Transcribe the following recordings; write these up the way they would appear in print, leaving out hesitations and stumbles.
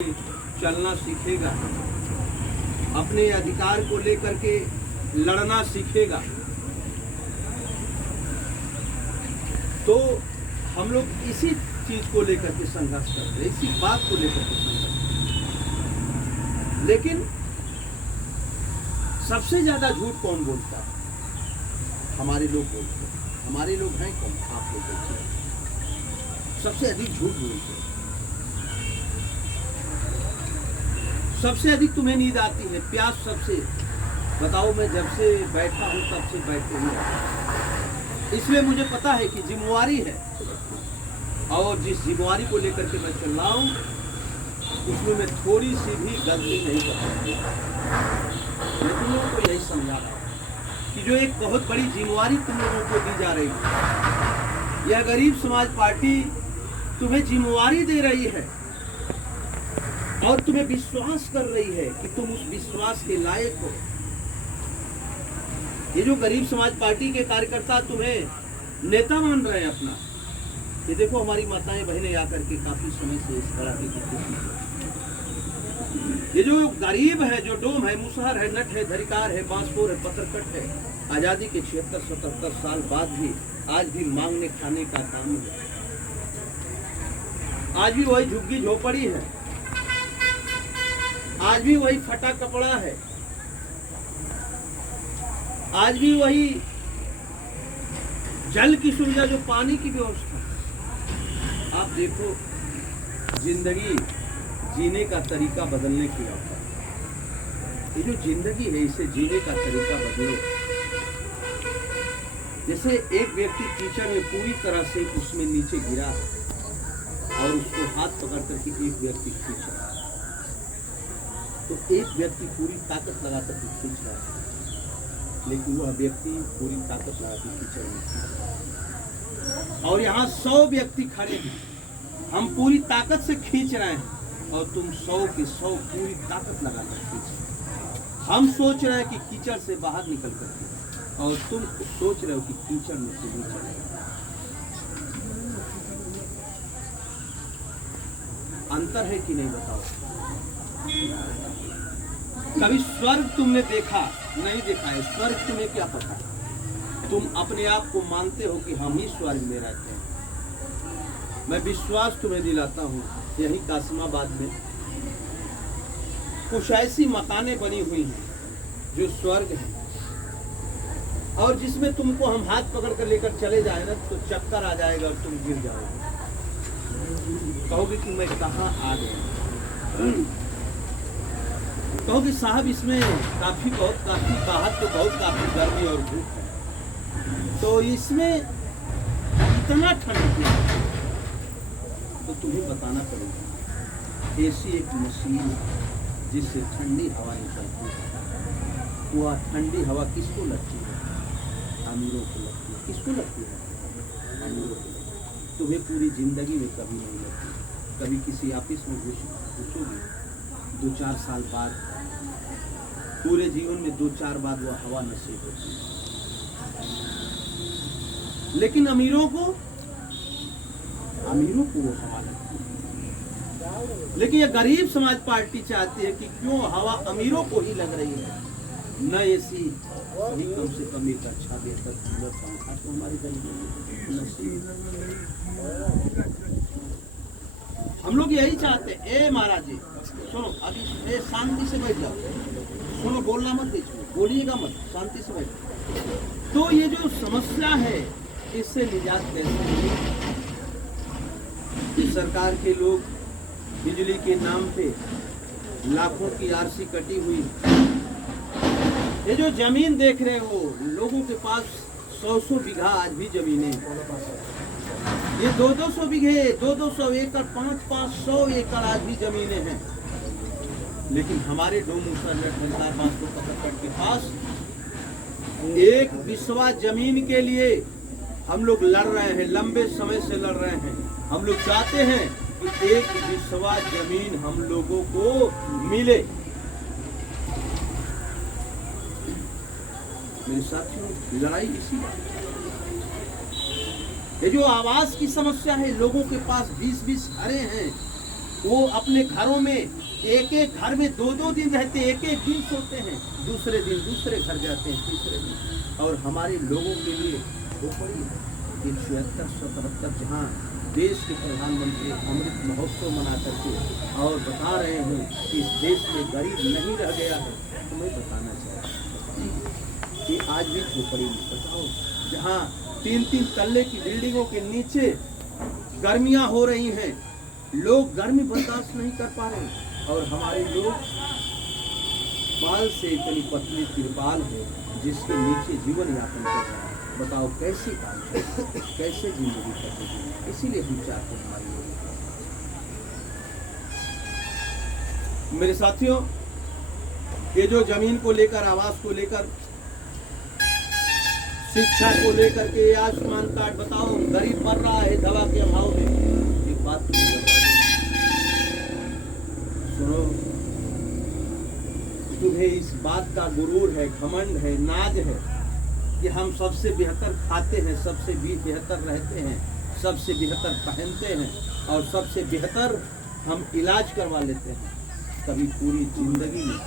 चलना सीखेगा, अपने अधिकार को लेकर के लड़ना सीखेगा, तो हम लोग इसी चीज को लेकर के संघर्ष करते हैं, इसी बात को लेकर के संघर्ष करते हैं। लेकिन सबसे ज्यादा झूठ कौन बोलता है? हमारे लोग बोलते हैं। हमारे लोग हैं कौन? आप लोग बोलते हैं। सबसे अधिक झूठ बोलते हैं। सबसे अधिक तुम्हें नींद आती है, प्यास सबसे। बताओ, मैं जब से बैठा हूं तब से बैठे ही रहता। इसलिए मुझे पता है कि जिम्मेवारी है, और जिस जिम्मेवारी को लेकर के मैं चल रहा हूं उसमें मैं थोड़ी सी भी गलती नहीं कर सकता। मैं तुम लोगों को यही समझा रहा हूं कि जो एक बहुत बड़ी जिम्मेवारी तुम लोगों को दी जा रही है, यह गरीब समाज पार्टी तुम्हें जिम्मेवारी दे रही है और तुम्हें विश्वास कर रही है कि तुम उस विश्वास के लायक हो। ये जो गरीब समाज पार्टी के कार्यकर्ता तुम्हें नेता मान रहे हैं अपना, ये देखो हमारी माताएं बहनें आकर के काफी समय से इस तरह की कोशिश। ये जो गरीब है, जो डोम है, मुसहर है, नट है, धरिकार है, बांसपुर है, पत्थरकट है, आजादी के 76-77 साल बाद भी आज भी मांगने खाने का काम है। आज भी वही झुग्गी झोपड़ी है, आज भी वही फटा कपड़ा है, आज भी वही जल की सुविधा, जो पानी की व्यवस्था। आप देखो, जिंदगी जीने का तरीका बदलने की आवश्यकता है। ये जो जिंदगी है, इसे जीने का तरीका बदलो। जैसे एक व्यक्ति कीचड़ में पूरी तरह से उसमें नीचे गिरा और उसको हाथ पकड़ करके एक व्यक्ति खींच रहा है, तो एक व्यक्ति पूरी ताकत लगा कर खींच रहा है, लेकिन वह व्यक्ति पूरी ताकत लगा के कीचड़ में खींच रहा है। और यहाँ 100 व्यक्ति खड़े हैं, हम पूरी ताकत से खींच रहे हैं और तुम 100 के 100 पूरी ताकत लगा कर खींच रहे हो। हम सोच रहे हैं कि कीचड़ से बाहर निकल कर, और तुम सोच रहे हो कि कीचड़ में से नीचे चले। अंतर है कि नहीं? बताओ। कभी स्वर्ग तुमने देखा? नहीं देखा है। स्वर्ग तुम्हें क्या पता? तुम अपने आप को मानते हो कि हम ही स्वर्ग में रहते हैं। मैं विश्वास तुम्हें दिलाता हूँ, यही कासिमाबाद में कुछ ऐसी मकानें बनी हुई हैं जो स्वर्ग है, और जिसमें तुमको हम हाथ पकड़ कर लेकर चले जाए ना, तो चक्कर आ जाएगा और तुम गिर जाओगे। कहोगे कि मैं कहाँ आ गया। कहोगे साहब, इसमें काफी बाहर तो बहुत काफी गर्मी और धूप है, तो इसमें इतना ठंड है। तो तुम्हें बताना पड़ेगा, ऐसी एक मशीन है जिससे ठंडी हवा निकलती है। वह ठंडी हवा किसको लगती है? अमीरों को लगती है। किसको लगती है? अमीरों को। तुम्हें पूरी जिंदगी में कभी नहीं लगती। कभी किसी ऑफिस में घुसोगे, 2-4 साल बाद, पूरे जीवन में 2-4 बार वह हवा नसीब होती है। लेकिन अमीरों को वो हवा लगती है। लेकिन यह गरीब समाज पार्टी चाहती है कि क्यों हवा अमीरों को ही लग रही है, न ऐसी भी कम से कम एक अच्छा बेहतर कूलर पंखा तो हमारी गरीबों नसीब। हम लोग यही चाहते हैं। ए महाराज जी सुनो, अभी शांति से बैठ जाओ, सुनो, बोलना मत, बीच में बोलिएगा मत, शांति से बैठ। तो ये जो समस्या है, इससे निजात कैसे मिलेगी? सरकार के लोग बिजली के नाम पे लाखों की आरसी कटी हुई। ये जो जमीन देख रहे हो, लोगों के पास 100-100 बीघा आज भी जमीनें हैं। ये 200-200 बीघे, 200-200 एकड़, 500-500 एकड़ आज भी जमीनें हैं। लेकिन हमारे के पास एक बिस्वा जमीन के लिए हम लोग लड़ रहे हैं, लंबे समय से लड़ रहे हैं। हम लोग चाहते हैं कि एक बिस्वा जमीन हम लोगों को मिले। मेरे साथियों, लड़ाई इसी बात। ये जो आवास की समस्या है, लोगों के पास 20-20 घरें हैं, वो अपने घरों में एक एक घर में 2-2 दिन रहते, एक एक दिन सोते हैं, दूसरे दिन दूसरे घर जाते हैं, तीसरे दिन। और हमारे लोगों के लिए झोपड़ी है 176-177, जहाँ देश के प्रधानमंत्री अमृत महोत्सव मना करके और बता रहे हैं कि इस देश में गरीब नहीं रह गया है। तो मैं बताना चाहता हूँ कि आज भी झोपड़ी में बताओ, जहाँ 3-3 तल्ले की बिल्डिंगों के नीचे गर्मियाँ हो रही हैं, लोग गर्मी बर्दाश्त नहीं कर पा रहे, और हमारे लोग बाल से इतनी पतली तिरपाल है जिसके नीचे जीवन यापन कर रहे हैं। बताओ कैसी काम है, कैसे जिंदगी कटेगी। इसीलिए हम चाहते हैं हमारी लोग। मेरे साथियों, ये जो जमीन को लेकर, आवास को लेकर, शिक्षा को लेकर के आयुष्मान कार्ड, बताओ गरीब मर रहा है दवा के अभाव में। एक बात सुनो, तुम्हें इस बात का गुरूर है, घमंड है, नाज है कि हम सबसे बेहतर खाते हैं, सबसे बेहतर रहते हैं, सबसे बेहतर पहनते हैं और सबसे बेहतर हम इलाज करवा लेते हैं। कभी पूरी जिंदगी में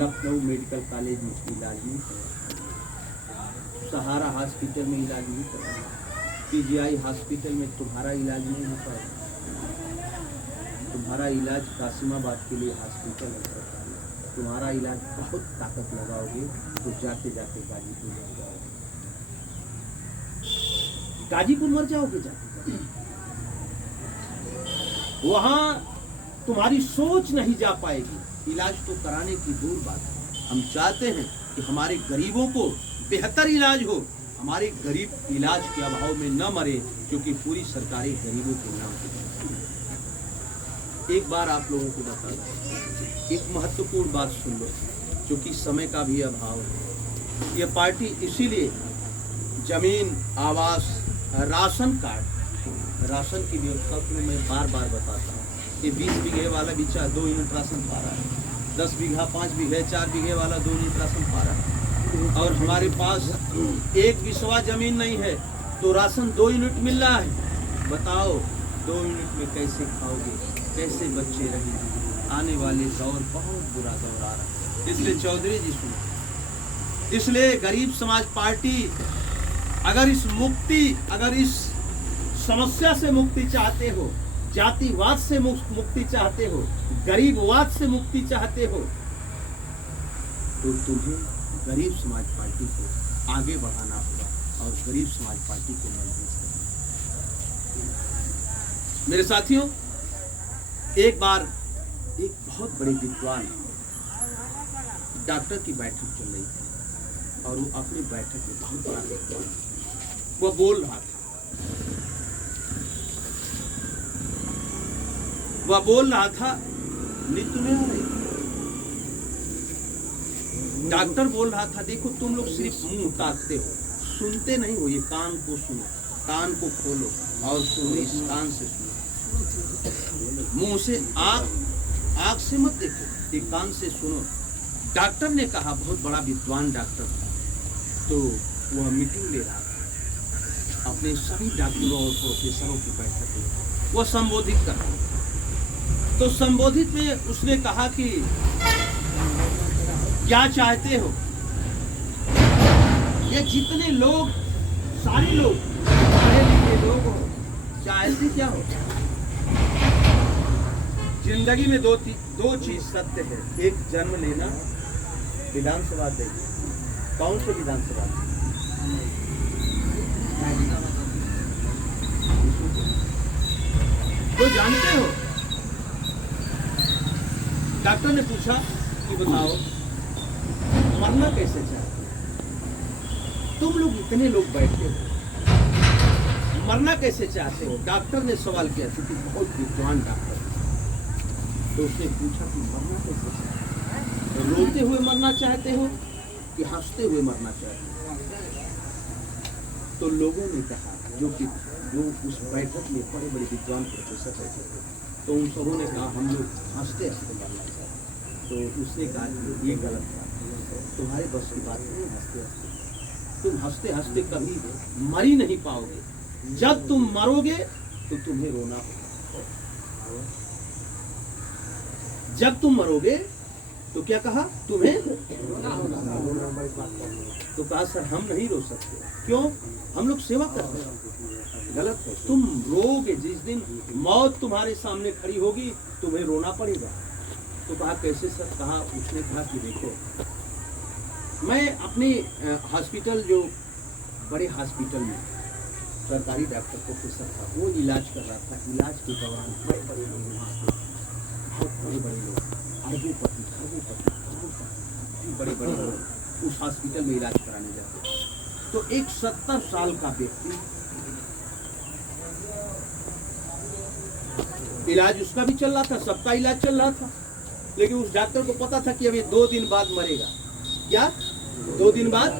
लखनऊ मेडिकल कॉलेज में इलाज नहीं कराया, सहारा हॉस्पिटल में इलाज नहीं कराया, पीजीआई हॉस्पिटल में तुम्हारा इलाज नहीं हो पाएगा। तुम्हारा इलाज कासिमाबाद के लिए हॉस्पिटल है सरकारी, तुम्हारा इलाज बहुत ताकत लगाओगे तो जाते जाते गाजीपुर मर जाओगे, गाजीपुर मर जाओगे जाते जाते। वहां तुम्हारी सोच नहीं जा पाएगी, इलाज तो कराने की दूर बात है। हम चाहते हैं कि हमारे गरीबों को बेहतर इलाज हो, हमारे गरीब इलाज के अभाव में न मरे, क्योंकि पूरी सरकारें गरीबों के नाम पे। एक बार आप लोगों को बता दूं, एक महत्वपूर्ण बात सुन लो, क्योंकि समय का भी अभाव है। ये पार्टी इसीलिए जमीन, आवास, राशन कार्ड, राशन की व्यवस्था को मैं बार बार बताता हूँ। ये 20 बीघे वाला भी 2 यूनिट राशन पा रहा है, 10 बीघा, 5 बीघे, 4 बीघे वाला 2 यूनिट राशन पा रहा है, और हमारे पास 1 बिस्वा जमीन नहीं है तो राशन 2 यूनिट मिल रहा है। बताओ 2 यूनिट में कैसे खाओगे, कैसे बच्चे रहेंगे? आने वाले दौर बहुत बुरा दौर आ रहा है। इसलिए चौधरी जी सुनो, इसलिए गरीब समाज पार्टी अगर इस समस्या से मुक्ति चाहते हो, जातिवाद से मुक्ति चाहते हो, गरीबवाद से मुक्ति चाहते हो, तो तुम्हें गरीब समाज पार्टी को आगे बढ़ाना होगा और गरीब समाज पार्टी को मजबूत करना। मेरे साथियों, एक बार एक बहुत बड़े विद्वान डॉक्टर की बैठक चल रही थी और वो अपनी बैठक में बहुत बड़ा विद्वान, वो बोल रहा था, नीतू में आ रही। डॉक्टर बोल रहा था, देखो तुम लोग सिर्फ मुंह ताकते हो, सुनते नहीं हो। ये कान को सुनो, कान को खोलो और सुनो, इस कान से सुनो। मुंह से आँख से मत देखो, ये कान से सुनो। डॉक्टर ने कहा, बहुत बड़ा विद्वान डॉक्टर था, तो वह मीटिंग ले रहा था अपने सभी डॉक्टरों और प्रोफेसरों की बैठक में, वो संबोधित कर रहा था। तो संबोधित में उसने कहा कि क्या चाहते हो? ये जितने लोग, सारे लोग पढ़े लिखे लोग हो, चाहते क्या हो? जिंदगी में दो चीज सत्य है। एक जन्म लेना, विधानसभा देखिए, कौन से विधानसभा? तो जानते हो, डॉक्टर ने पूछा कि बताओ मरना कैसे चाहते हो? तुम लोग इतने लोग बैठे हो, मरना कैसे चाहते हो? डॉक्टर ने सवाल किया, क्योंकि बहुत विद्वान डॉक्टर। तो उसने पूछा कि मरना कैसे चाहते हो? रोते हुए मरना चाहते हो कि हंसते हुए मरना चाहते हो? तो लोगों ने कहा, जो उस बैठक में बड़े बड़े विद्वान प्रोफेसर बैठे थे, तो उन सबों ने कहा हम लोग हंसते हंसते मरना चाहते हैं। तो उसने कहा ये गलत बात, तुम्हारे बस की बात नहीं। हंसते हंसते तुम हंसते हंसते कभी मर ही नहीं पाओगे। जब तुम मरोगे तो तुम्हें रोना होगा। जब तुम मरोगे तो क्या कहा तुम्हें, तो कहा सर हम नहीं रो सकते, क्यों, हम लोग सेवा करते हैं। गलत है, तुम रोगे जिस दिन मौत तुम्हारे सामने खड़ी होगी तुम्हें रोना पड़ेगा। तो कहा कैसे सर, कहा उसने कहा कि देखो मैं अपने हॉस्पिटल, जो बड़े हॉस्पिटल में सरकारी डॉक्टर प्रोफेसर था, वो इलाज कर रहा था। इलाज के दौरान बड़े बड़े लोग वहाँ पे, बहुत बड़े बड़े लोग, अरबोपति बड़े बड़े लोग उस हॉस्पिटल में इलाज कराने जाते। तो एक 70 साल का व्यक्ति, इलाज उसका भी चल रहा था, सबका इलाज चल रहा था, लेकिन उस डॉक्टर को पता था कि अब ये 2 दिन बाद मरेगा। क्या 2 दिन बाद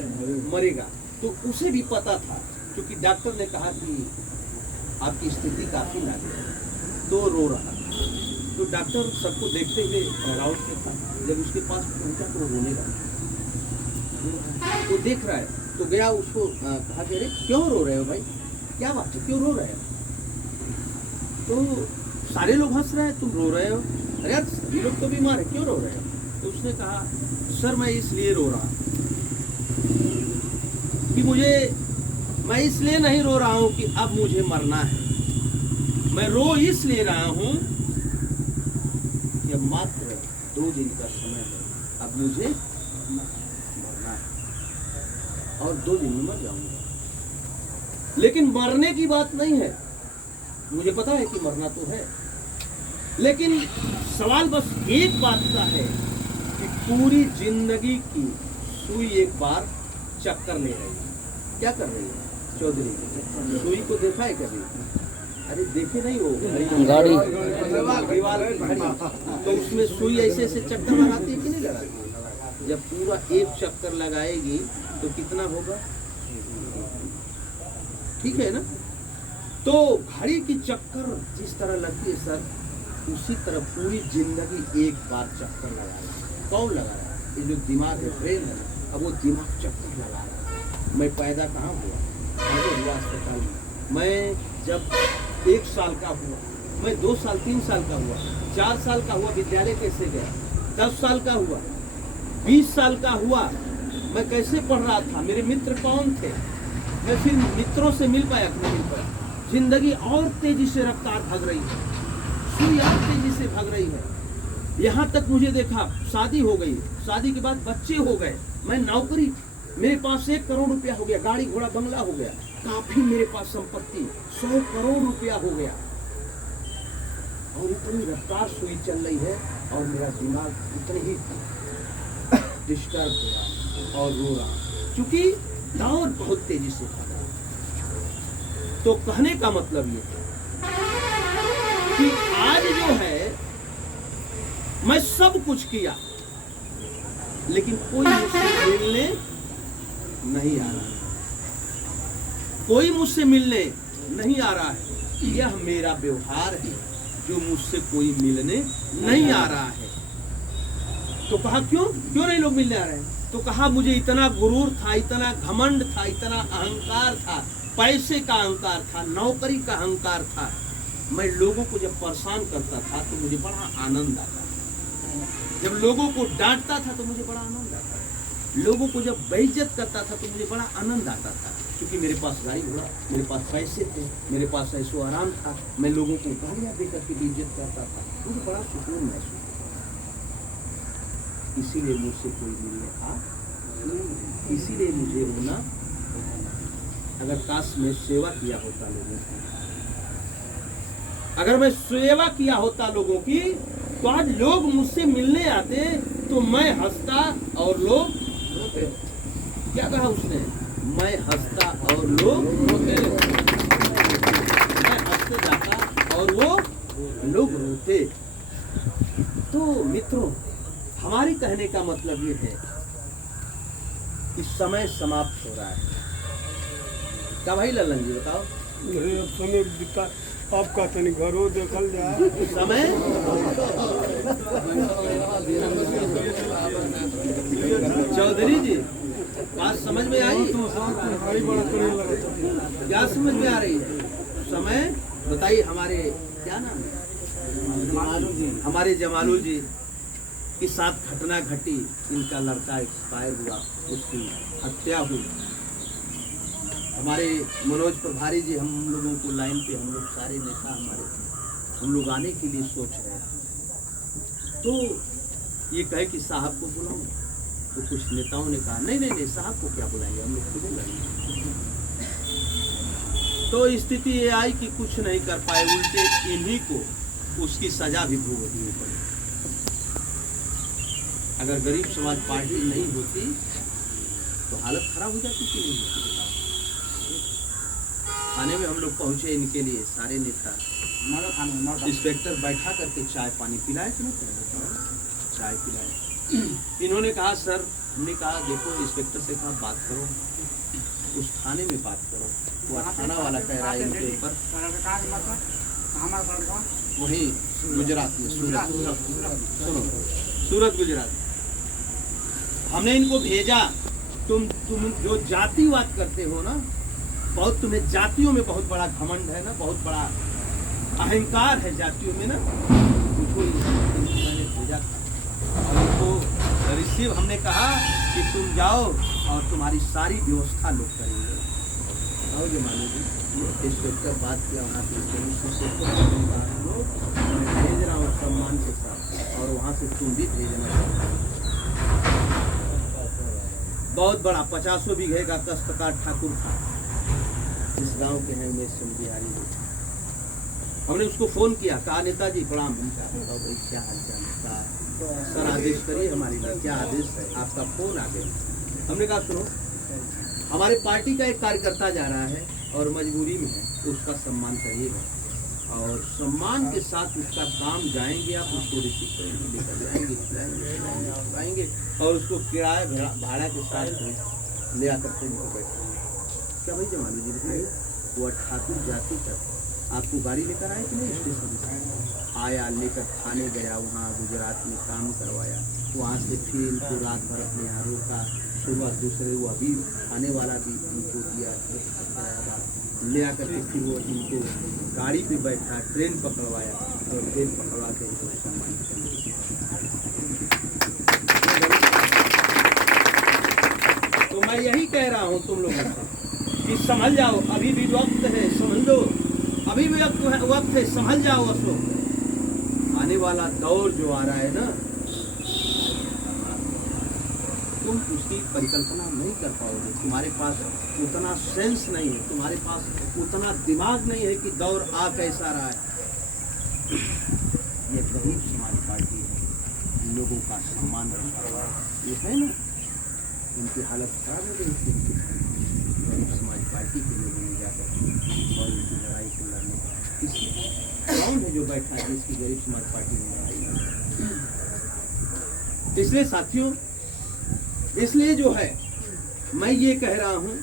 मरेगा? तो उसे भी पता था, क्योंकि डॉक्टर ने कहा कि आपकी स्थिति काफी नाजुक है, तो रो रहा था। तो डॉक्टर सबको देखते हुए राउंड पे था, जब उसके पास पहुंचा तो रोने लगा। वो देख रहा है तो गया, उसको कहा कि अरे क्यों रो रहे हो भाई, क्या बात है, क्यों रो रहे हो? तो सारे लोग हंस रहे हैं, तुम रो रहे हो। अरे यार सभी लोग तो बीमार है, क्यों रो रहे हो? तो उसने कहा सर मैं इसलिए रो रहा कि मैं इसलिए नहीं रो रहा हूं कि अब मुझे मरना है, मैं रो इसलिए रहा हूं कि अब मात्र 2 दिन का समय है, अब मुझे मरना है और 2 दिन में मर जाऊंगा। लेकिन मरने की बात नहीं है, मुझे पता है कि मरना तो है, लेकिन सवाल बस एक बात का है कि पूरी जिंदगी की सुई एक बार चक्कर ले रही है। क्या कर रही है चौधरी? सुई को देखा है कभी? अरे देखे नहीं हो गाड़ी खड़ी, तो उसमें सुई ऐसे ऐसे चक्कर लगाती है कि नहीं लगाती? जब पूरा एक चक्कर लगाएगी तो कितना होगा? ठीक है ना? तो घड़ी की चक्कर जिस तरह लगती है सर, उसी तरह पूरी जिंदगी एक बार चक्कर लगा रहा है। कौन लगा रहा है? ये जो दिमाग है, ब्रेन है, अब वो दिमाग चक्कर लगा रहा है। मैं पैदा कहाँ हुआ? हुआ अस्पताल में। मैं जब 1 साल का हुआ, मैं 2 साल 3 साल का हुआ, 4 साल का हुआ, विद्यालय कैसे गया? 10 साल का हुआ, 20 साल का हुआ, मैं कैसे पढ़ रहा था? मेरे मित्र कौन थे? मैं फिर मित्रों से मिल पाया कि नहीं मिल पाया? जिंदगी और तेजी से रफ्तार भाग रही है, सुई और तेजी से भाग रही है। यहाँ तक मुझे देखा शादी हो गई, शादी के बाद बच्चे हो गए, मैं नौकरी, मेरे पास 1 करोड़ रुपया हो गया, गाड़ी घोड़ा बंगला हो गया, काफी मेरे पास संपत्ति, 100 करोड़ रुपया हो गया, और इतनी रफ्तार सुई चल रही है और मेरा दिमाग इतने ही डिस्टर्ब हो रहा और रो रहा, क्योंकि दौर बहुत तेजी से भाग रहा। तो कहने का मतलब ये है कि आज जो है मैं सब कुछ किया, लेकिन कोई मुझसे मिलने नहीं आ रहा है, कोई मुझसे मिलने नहीं आ रहा है। यह मेरा व्यवहार है जो मुझसे कोई मिलने नहीं आ रहा है। तो कहा क्यों नहीं लोग मिलने आ रहे हैं? तो कहा मुझे इतना गुरूर था, इतना घमंड था, इतना अहंकार था, पैसे का अहंकार था, नौकरी का अहंकार था। मैं लोगों को जब परेशान करता था तो मुझे बड़ा आनंद आता था, जब लोगों को डांटता था तो मुझे बड़ा आनंद आता था, लोगों को जब बेइज्जत करता था तो मुझे बड़ा आनंद आता था, क्योंकि मेरे पास गाड़ी घोड़ा, मेरे पास पैसे थे, मेरे पास ऐशो आराम था, मैं लोगों को गालियाँ देकर के बेइज्जत करता था, मुझे बड़ा सुकून महसूस होता। इसीलिए मुझसे कोई मिलने आ, इसीलिए मुझे रोना। अगर काश मैं सेवा किया होता लोगों की, अगर मैं सेवा किया होता लोगों की, तो आज लोग मुझसे मिलने आते तो मैं हंसता और लोग रोते। क्या कहा उसने? मैं हंसता और लोग रोते, मैं हंसते जाता और वो लोग रोते। तो मित्रों, हमारी कहने का मतलब ये है कि समय समाप्त हो रहा है। क्या भाई लल्लन जी बताओ? अब समय बीता, आपका तनी घरों देखल जाए समय। चौधरी जी बात समझ में आई? क्या समझ में आ रही है? समय बताइए। हमारे क्या नाम है? हमारे जमालू जी के साथ घटना घटी, इनका लड़का एक्सपायर हुआ, उसकी हत्या हुई। हमारे मनोज प्रभारी जी हम लोगों को लाइन पे, हम लोग सारे नेता हमारे, हम लोग आने के लिए सोच रहे हैं। तो ये कहे कि साहब को बुलाऊं, तो कुछ नेताओं ने कहा नहीं नहीं नहीं, साहब को क्या बुलाएंगे, हम लोग खुद ही लड़ेंगे। तो स्थिति ये आई कि कुछ नहीं कर पाए, उल्टे इन्हीं को उसकी सजा भी भुगतनी पड़ी। अगर गरीब समाज पार्टी नहीं होती तो हालत खराब हो जाती कि नहीं होती। थाने में हम लोग पहुंचे इनके लिए, सारे नेता, इंस्पेक्टर बैठा करके चाय पानी पिलाए कि नहीं, चाय पिलाए। इन्होंने कहा सर, हमने कहा देखो, इंस्पेक्टर से कहा बात करो, उस थाने में बात करो। वो थाना वाला कह रहा है इनके ऊपर, वही गुजरात में, सूरत गुजरात। हमने इनको भेजा, तुम जो जातिवाद करते हो ना, बहुत तुम्हें जातियों में बहुत बड़ा घमंड है ना, बहुत बड़ा अहंकार है जातियों में ना, उनको मैंने भेजा था। और उनको रिसीव हमने कहा कि तुम जाओ और तुम्हारी सारी व्यवस्था लोग करेंगे। आओ जो मानो जी, इंस्पेक्टर बात किया वहाँ से, मैं भेज रहा हूँ सम्मान के साथ, और वहाँ से तुम भी भेजना। बहुत बड़ा 50 बीघे का दस्तकार ठाकुर था, इस गांव के हैं उमेश चंद्र बिहारी जी। हमने उसको फोन किया, कहा नेताजी प्रणाम, भाई क्या हाल चाल, सर आदेश करिए हमारे लिए, क्या आदेश है, आपका फोन आ गया। हमने कहा सुनो, हमारे पार्टी का एक कार्यकर्ता जा रहा है और मजबूरी में है, उसका सम्मान करिएगा, और सम्मान के साथ उसका काम जाएंगे, आप उसको रिसीव करेंगे, लेकर जाएंगे, आएंगे और उसको किराया भाड़ा के साथ ले आकर के बैठेंगे। क्या भाई जमानू जी बताइए, वो ठाकुर जाति तक आपको गाड़ी लेकर आए कि नहीं, स्टेशन से आया, लेकर थाने गया, वहाँ गुजरात में काम करवाया, वहाँ से फिर इनको रात भर अपने यहाँ रोका, सुबह दूसरे वो अभी थाने वाला भी इनको दिया, ले आकर के फिर वो इनको गाड़ी पे बैठा, ट्रेन पकड़वाया, और ट्रेन पकड़वा के इनको सम्मान किया। तो मैं यही कह रहा हूँ तुम लोगों से कि संभल जाओ, अभी भी वक्त है, समझ लो, अभी भी वक्त है, संभल जाओ। अशोक, आने वाला दौर जो आ रहा है ना, तुम उसकी परिकल्पना नहीं कर पाओगे, तुम्हारे पास उतना सेंस नहीं है, तुम्हारे पास उतना दिमाग नहीं है कि दौर आ कैसा रहा है। ये गरीब समाज पार्टी है, लोगों का सम्मान ये है ना, इनकी हालत खराब हो गई, गरीब समाज पार्टी के लोगों ने जाकर और इनकी लड़ाई को लड़ने, कौन है जो बैठा है जिसकी गरीब समाज पार्टी में लड़ाई। इसलिए साथियों, इसलिए जो है मैं ये कह रहा हूँ,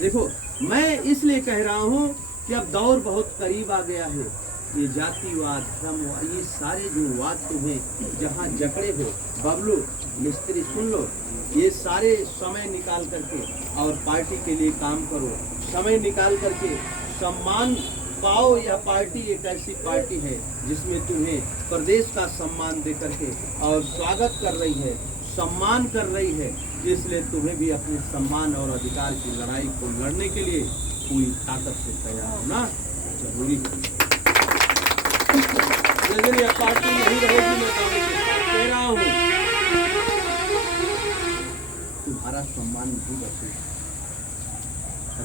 देखो मैं इसलिए कह रहा हूँ कि अब दौर बहुत करीब आ गया है। ये जातिवाद, धर्मवाद, ये सारे जो वाद तुम्हें जहाँ जकड़े हो, बबलू मिस्त्री सुन लो, ये सारे समय निकाल करके और पार्टी के लिए काम करो, समय निकाल करके सम्मान पाओ। यह पार्टी एक ऐसी पार्टी है जिसमें तुम्हें प्रदेश का सम्मान दे करके और स्वागत कर रही है, सम्मान कर रही है, इसलिए तुम्हें भी अपने सम्मान और अधिकार की लड़ाई को लड़ने के लिए पूरी ताकत से तैयार होना जरूरी है। लेकिन यह पार्टी नहीं रहेगी, मैं कह रहा हूँ, तुम्हारा सम्मान नहीं बचेगा।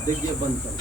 देखिए बंद करो।